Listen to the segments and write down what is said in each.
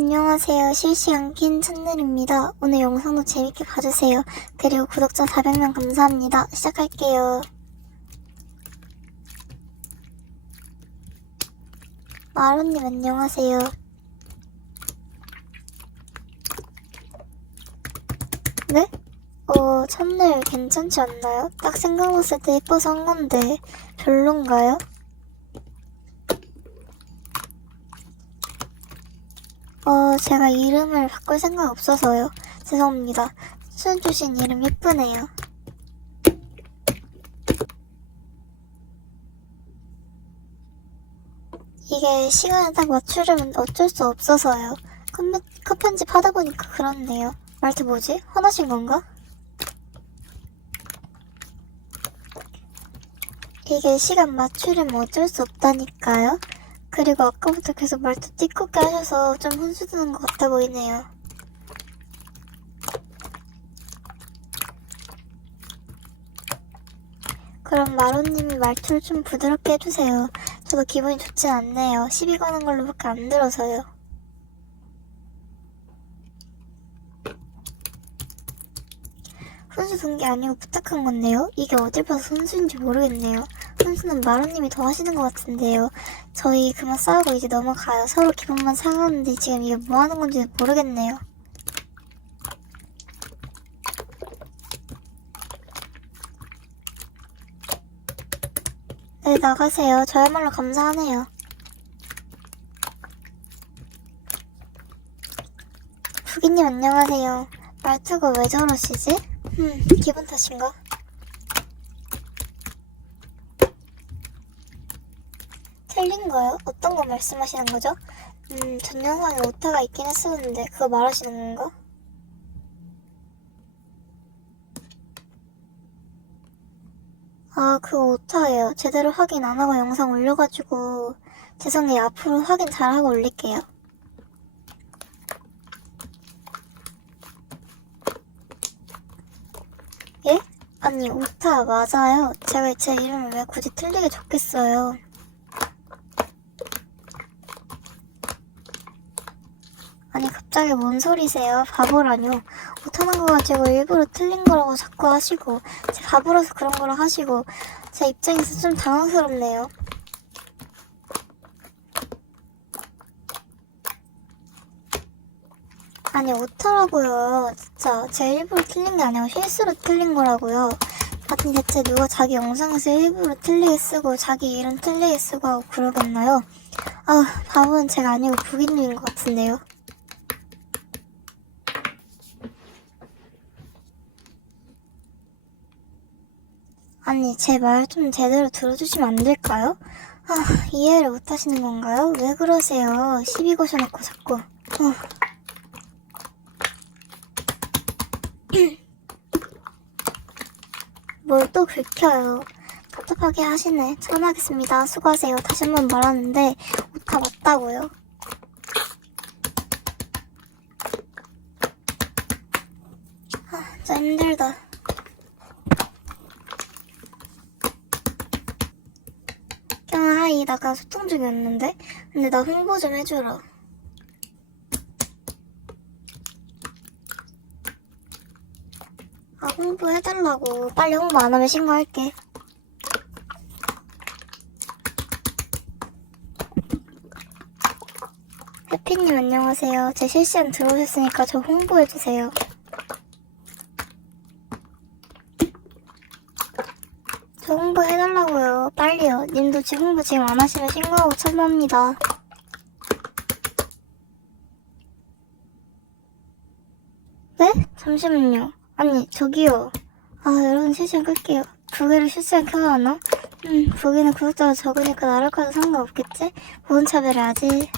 안녕하세요. 실시간 낀 찬늘입니다. 오늘 영상도 재밌게 봐주세요. 그리고 구독자 400명 감사합니다. 시작할게요. 마루님 안녕하세요. 네? 어, 찬늘 괜찮지 않나요? 딱 생각났을 때 예뻐서 한 건데 별론가요? 어, 제가 이름을 바꿀 생각 없어서요. 죄송합니다. 추천 주신 이름 예쁘네요. 이게 시간을 딱 맞추려면 어쩔 수 없어서요. 컷, 컷 편집 하다 보니까 그렇네요. 말투 뭐지? 화나신 건가? 이게 시간 맞추려면 어쩔 수 없다니까요. 그리고 아까부터 계속 말투 띠껍게 하셔서 좀 혼수 드는 것 같아 보이네요. 그럼 마로님이 말투를 좀 부드럽게 해주세요. 저도 기분이 좋진 않네요. 시비 거는 걸로밖에 안 들어서요. 훈수 둔 게 아니고 부탁한 건데요. 이게 어딜 봐서 훈수인지 모르겠네요. 훈수는 마루님이 더 하시는 것 같은데요. 저희 그만 싸우고 이제 넘어가요. 서로 기분만 상하는데 지금 이게 뭐 하는 건지 모르겠네요. 네, 나가세요. 저야말로 감사하네요. 부기님 안녕하세요. 말투가 왜 저러시지? 음, 기분 탓인가? 틀린 거요? 어떤 거 말씀하시는 거죠? 음, 전 영상에 오타가 있긴 했었는데 그거 말하시는 건가? 아, 그거 오타예요. 제대로 확인 안 하고 영상 올려가지고 죄송해요. 앞으로 확인 잘하고 올릴게요. 예? 아니, 오타 맞아요. 제가 제 이름을 왜 굳이 틀리게 적겠어요. 아니 갑자기 뭔 소리세요? 바보라뇨. 못하는 거 가지고 일부러 틀린 거라고 자꾸 하시고 제 바보라서 그런 거라 하시고 제 입장에서 좀 당황스럽네요. 아니 어떡하라고요. 진짜 제 일부러 틀린 게 아니고 실수로 틀린 거라고요. 아니 대체 누가 자기 영상에서 일부러 틀리게 쓰고 자기 이름 틀리게 쓰고 하고 그러겠나요? 아 바보는 제가 아니고 부기님인 것 같은데요. 아니, 제 말 좀 제대로 들어주시면 안 될까요? 아, 이해를 못 하시는 건가요? 왜 그러세요? 시비 거셔놓고 자꾸. 어. 뭘또 긁혀요. 답답하게 하시네. 전화하겠습니다. 수고하세요. 다시 한 번 말하는데, 오타 맞다고요. 아, 진짜 힘들다. 경아 하이 나가 소통 중이었는데. 근데 나 홍보 좀 해주라. 아 홍보 해달라고. 빨리 홍보 안 하면 신고할게. 해피님 안녕하세요. 제 실시간 들어오셨으니까 저 홍보해주세요 저 홍보 해달라고요. 지금 홍보 지금 안 하시면 신고하고 처벌합니다. 네? 잠시만요. 아니, 저기요. 아, 여러분 실시간 끌게요. 부계를 실시간 켜야 하나? 음, 부계는 구독자가 적으니까 나를 꺼도 상관없겠지? 보온 차별을 하지.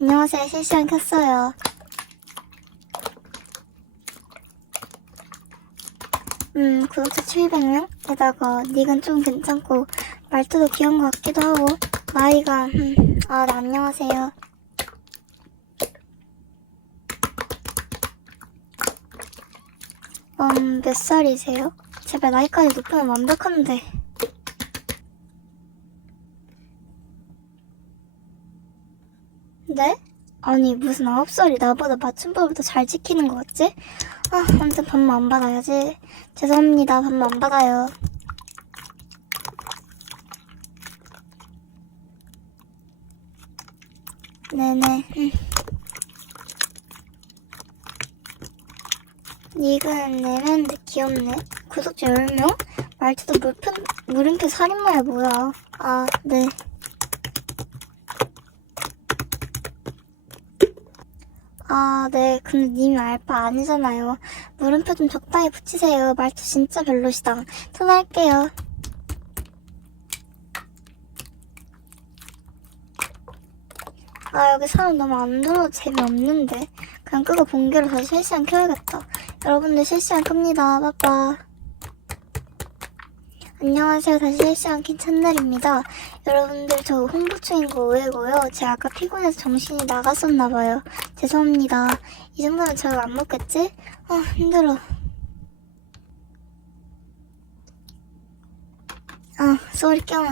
안녕하세요. 실시간 켰어요. 음, 구독자 700명? 게다가 닉은 좀 괜찮고 말투도 귀여운 것 같기도 하고 나이가 음, 아, 네, 안녕하세요. 음, 몇 살이세요? 제발 나이까지 높으면 완벽한데. 네? 아니 무슨 아홉 살이 나보다 맞춤법을 더 잘 지키는 거 같지? 아 아무튼 밥만 안 받아야지 죄송합니다 밥만 안 받아요 네네 음. 닉은 내면인데 귀엽네 구독자 10명? 말투도 물표, 물음표 살인마야 뭐야 아 네 아, 네. 근데 님이 알바 아니잖아요. 물음표 좀 적당히 붙이세요. 말투 진짜 별로시다. 전화할게요. 아, 여기 사람 너무 안 들어도 재미없는데. 그냥 끄고 본계로 다시 실시간 켜야겠다. 여러분들 실시간 끕니다. 빠빠. 안녕하세요. 다시 실시간 킨 채널입니다. 여러분들 저 홍보 중인 거 오해고요. 제가 아까 피곤해서 정신이 나갔었나봐요. 죄송합니다. 이 정도면 저거 안 먹겠지? 아 힘들어. 아 소리 껴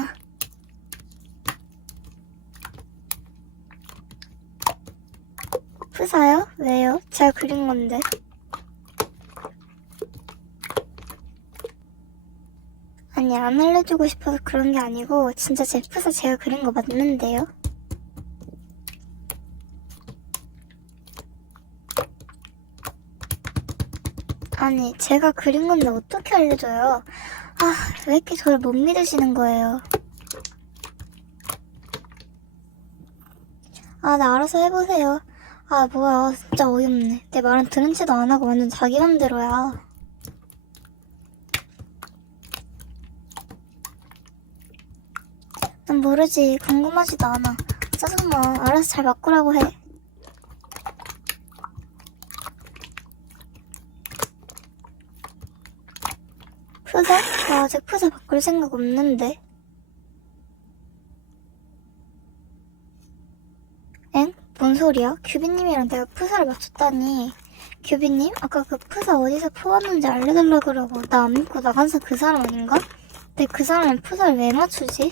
마. 푸사요? 왜요? 제가 그린 건데. 아니 안 알려주고 싶어서 그런 게 아니고 진짜 제 푸사 제가 그린 거 맞는데요? 아니 제가 그린 건데 어떻게 알려줘요? 아 왜 이렇게 저를 못 믿으시는 거예요? 아네 알아서 해보세요. 아 뭐야 진짜 어이없네. 내 말은 들은 채도 안 하고 완전 자기 맘대로야. 난 모르지. 궁금하지도 않아. 짜증나. 알아서 잘 바꾸라고 해. 푸사? 나 아직 푸사 바꿀 생각 없는데. 엥? 뭔 소리야? 규빈님이랑 내가 푸사를 맞췄다니. 규빈님? 아까 그 푸사 어디서 퍼왔는지 알려달라 그러고 나 안 믿고 나간 사그 사람 아닌가? 근데 그 사람이 푸사를 왜 맞추지?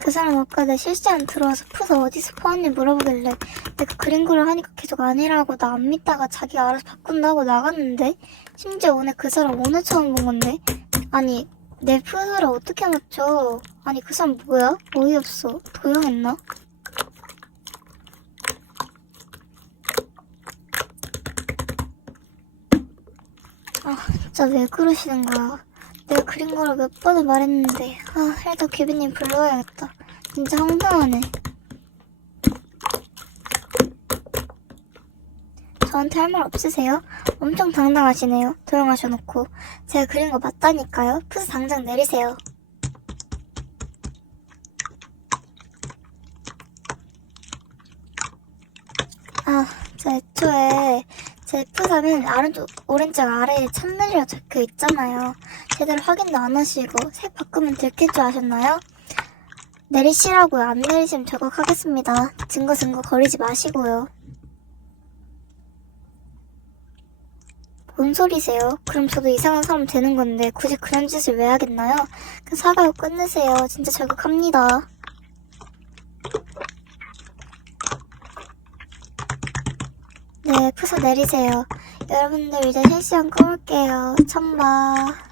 그 사람 아까 내 실시간 들어와서 푸사 어디서 퍼왔니 물어보길래 내가 그린 거를 하니까 계속 아니라고 나 안 믿다가 자기가 알아서 바꾼다고 나갔는데 심지어 오늘 그 사람 오늘 처음 본 건데 아니 내 푸사를 어떻게 맞춰 아니 그 사람 뭐야? 어이없어. 도용했나? 아 진짜 왜 그러시는 거야 내가 그린 거를 몇 번을 말했는데. 아 일단 규빈님 불러야겠다. 진짜 황당하네 저한테 할 말 없으세요? 엄청 당당하시네요 도용하셔놓고 제가 그린 거 맞다니까요 푸스 당장 내리세요 아, 저 애초에 제 푸사는 아래쪽 오른쪽 아래에 찬늘이라 적혀 있잖아요. 제대로 확인도 안 하시고 색 바꾸면 들킬 줄 아셨나요? 내리시라고요. 안 내리시면 저격하겠습니다. 증거 증거 거리지 마시고요. 뭔 소리세요? 그럼 저도 이상한 사람 되는 건데 굳이 그런 짓을 왜 하겠나요? 그 사과하고 끝내세요. 진짜 저격합니다. 네, 푸사 내리세요. 여러분들 이제 실시간 꺼볼게요. 참바.